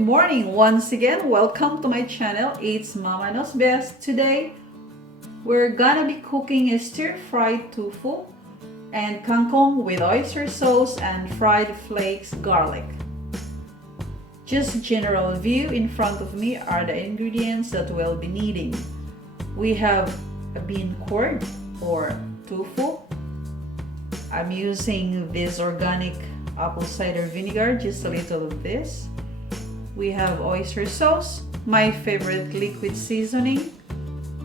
Good morning once again. Welcome to my channel. It's Mama Knows Best. Today we're gonna be cooking a stir-fried tofu and kangkong with oyster sauce and fried flakes garlic. Just general view in front of me are the ingredients that we'll be needing. We have a bean curd or tofu. I'm using this organic apple cider vinegar, just a little of this. We have oyster sauce, my favorite liquid seasoning,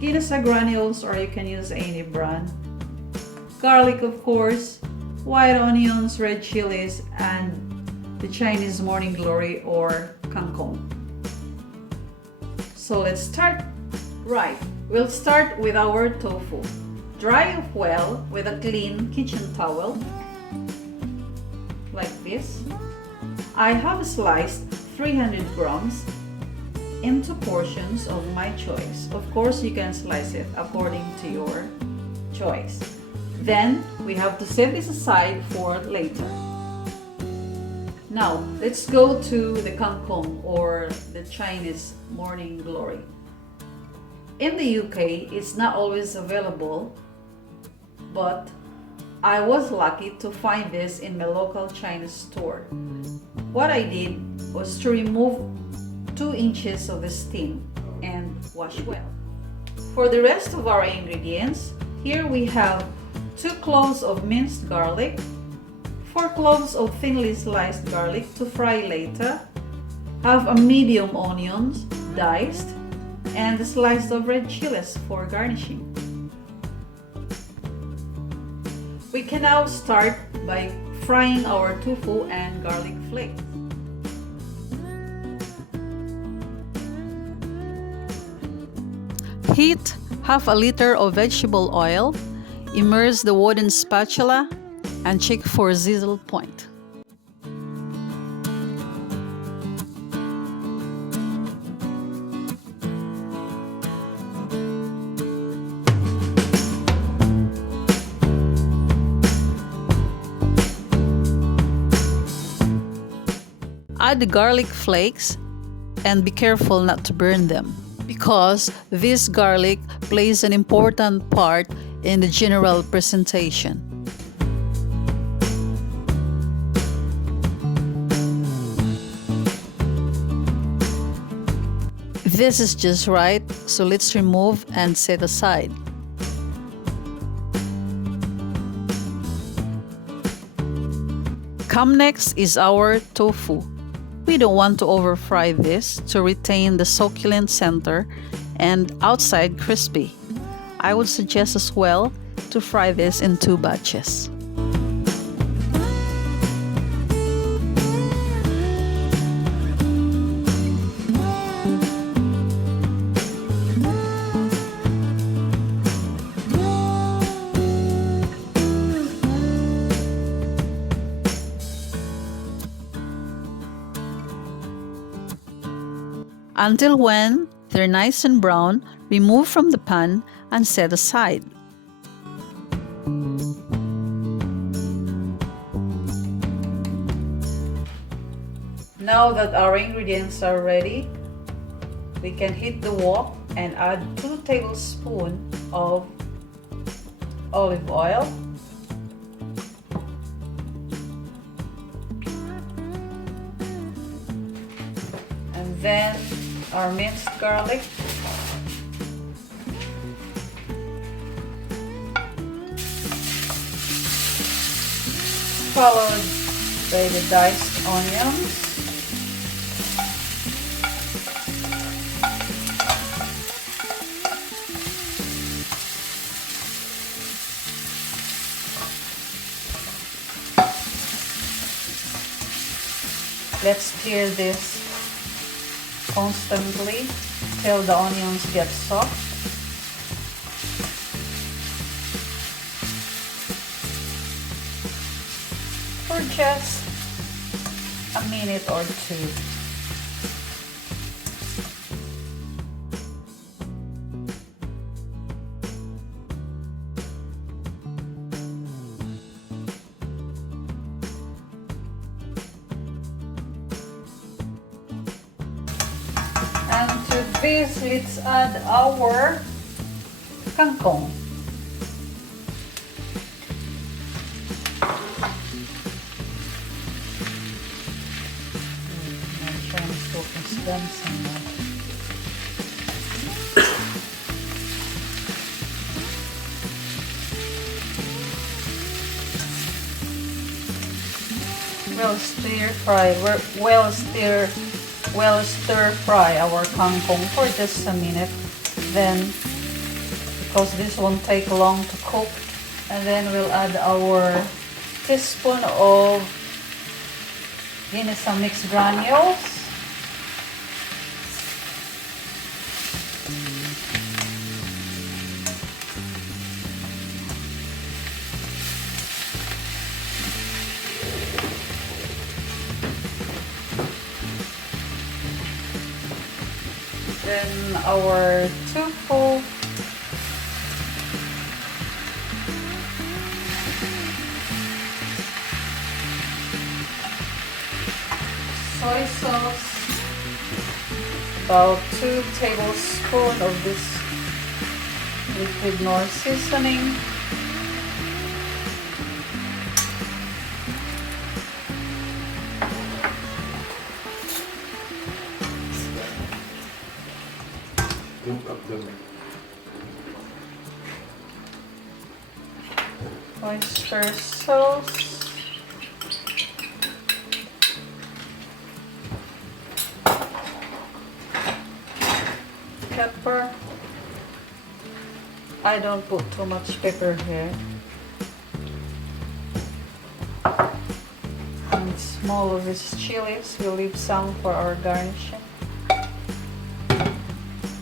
ginasa granules, or you can use any brand, garlic of course, white onions, red chilies, and the Chinese morning glory or kangkong. So let's start. Right, we'll start with our tofu. Dry it well with a clean kitchen towel, like this. I have sliced 300 grams into portions of my choice. Of course, you can slice it according to your choice. Then we have to set this aside for later. Now, let's go to the kangkong or the Chinese morning glory. In the UK, it's not always available, but I was lucky to find this in my local Chinese store. What I did was to remove 2 inches of the stem and wash well. For the rest of our ingredients, here we have 2 cloves of minced garlic, 4 cloves of thinly sliced garlic to fry later, half a medium onions diced, and a slice of red chilies for garnishing. We can now start by frying our tofu and garlic flakes. Heat half a liter of vegetable oil, immerse the wooden spatula, and check for sizzle point. Add the garlic flakes and be careful not to burn them, because this garlic plays an important part in the general presentation. This is just right, so let's remove and set aside. Come next is our tofu. We don't want to over fry this to retain the succulent center and outside crispy. I would suggest as well to fry this in 2 batches. Until when they're nice and brown, remove from the pan and set aside. Now that our ingredients are ready, we can heat the wok and add 2 tablespoons of olive oil, and then our minced garlic, followed by the diced onions, let's stir this constantly till the onions get soft. For just a minute or 2. this, let's add our kangkong. Well stir fry our kangkong for just a minute. Then, because this won't take long to cook, and then we'll add our teaspoon of ginisang mixed granules. Then our tofu, soy sauce, about 2 tablespoons of this liquid Knorr seasoning, oyster sauce, pepper. I don't put too much pepper here. And small of these chilies, we'll leave some for our garnishing.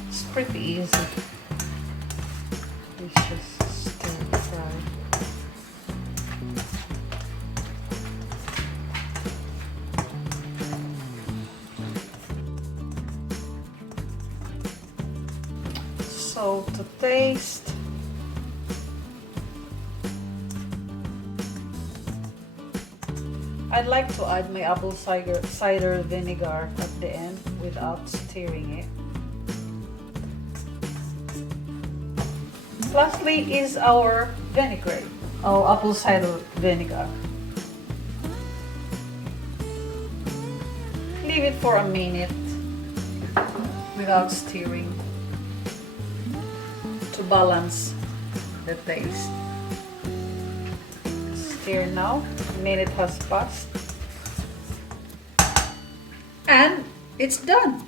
It's pretty easy. It's just stir fry. Salt to taste. I'd like to add my apple cider vinegar at the end without stirring it. Lastly is our vinaigrette, our apple cider vinegar. Leave it for a minute without stirring to balance the taste. Stir now. A minute has passed. And it's done.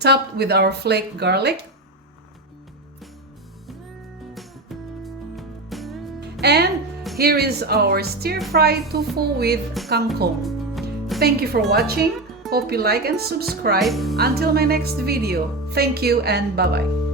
Topped with our flaked garlic. And here is our stir-fried tofu with kangkong. Thank you for watching. Hope you like and subscribe. Until my next video. Thank you and bye-bye.